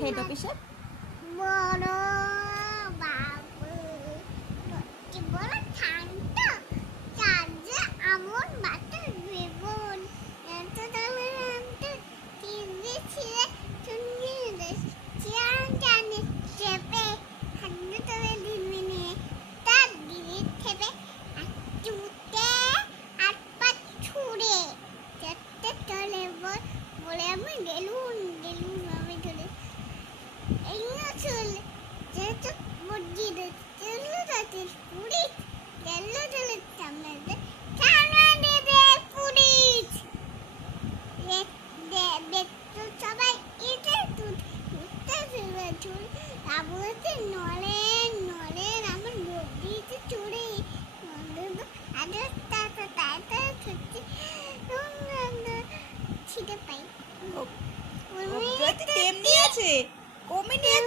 head অফিসে বড় বাবু কি বড় ঠান্ডা চার্জে আমন বাতাস বেবন এত দামের আনতে টিভি ছিঁড়ে চুনি চেয়ার জানে চেপে হান্ডু তবে দিনমি নিয়ে তার দিদির থেপে চুটে হাত পা ছুঁড়ে চেতে চলে বলে আমি গেলুন আমি ধরে এই না চলে যেহেতু মসজিদে চলে যাচ্ছে পুলিশ গেলো চলে সামনে দে পুলিশ দেখতো সবাই এটা উঠতে ফিরবে চুল আবুতে নলেন আমার বদিতে চুড়ে আদর তাতা ছুটি ছিটে পাই তেমনি আছে কমে নিয়ে